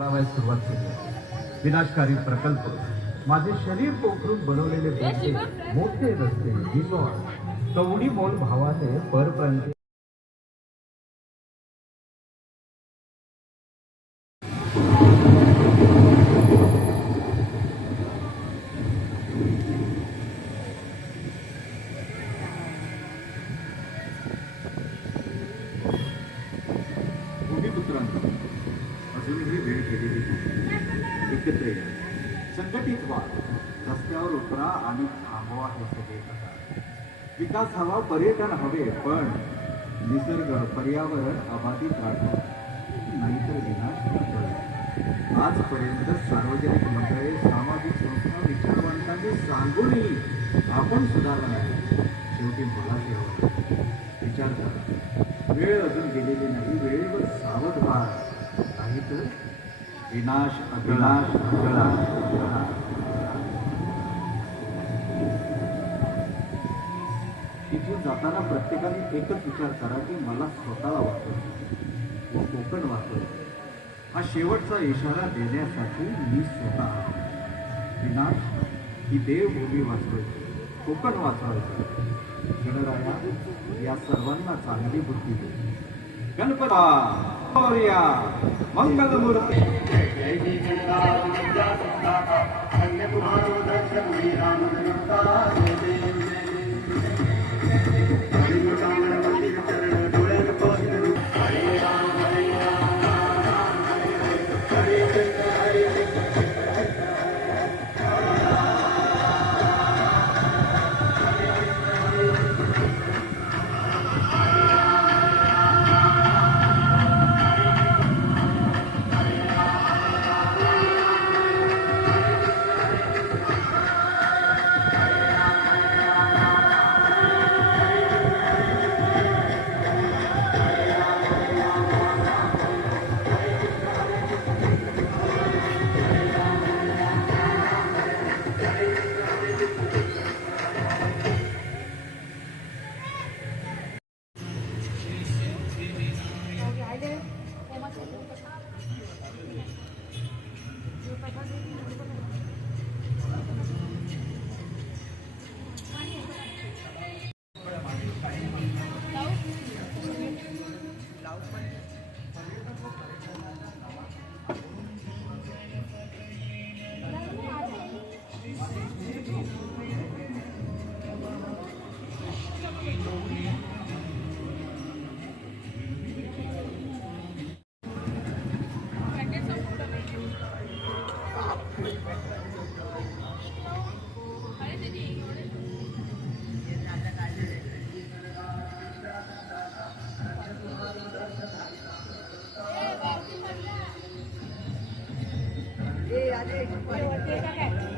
सुरुवात केली आहे. विनाशकारी प्रकल्प, माझे शरीर पोखरून बनवलेले बोलते, मोठे रस्ते, रिसॉर्ट, कवडी मोल भावाने परप्रांती भूमिपुत्रांनो, अजूनही वेळ गेलेली नाही. एकत्र या, संघटित व्हा, रस्त्यावर उतरा आणि थांबवा हे सगळे प्रकार. विकास हवा, पर्यटन हवे, पण निसर्ग पर्यावरण अबाधित राखा, नाहीतर विनाश होईल. आजपर्यंत सार्वजनिक मंडळे, सामाजिक संस्था, विचारवंतांनी सांगूनही आपण सुधारला नाही. शेवटी मला हवं. विचार करा, वेळ अजून गेलेली नाही. वेळेवर सावध व्हा, नाहीतर विनाश अविनाश इथून जाताना प्रत्येकाने एकच विचार करा की मला स्वतःला वाचवायचं व कोकण वाचवायचं. हा शेवटचा इशारा देण्यासाठी मी स्वतः विनाश ही देवभूमी वाचवायची, कोकण वाचवायचं. गणराया या सर्वांना चांगली बुद्धी दे. गणपती मोरया, मंगलमूर्ती. ए,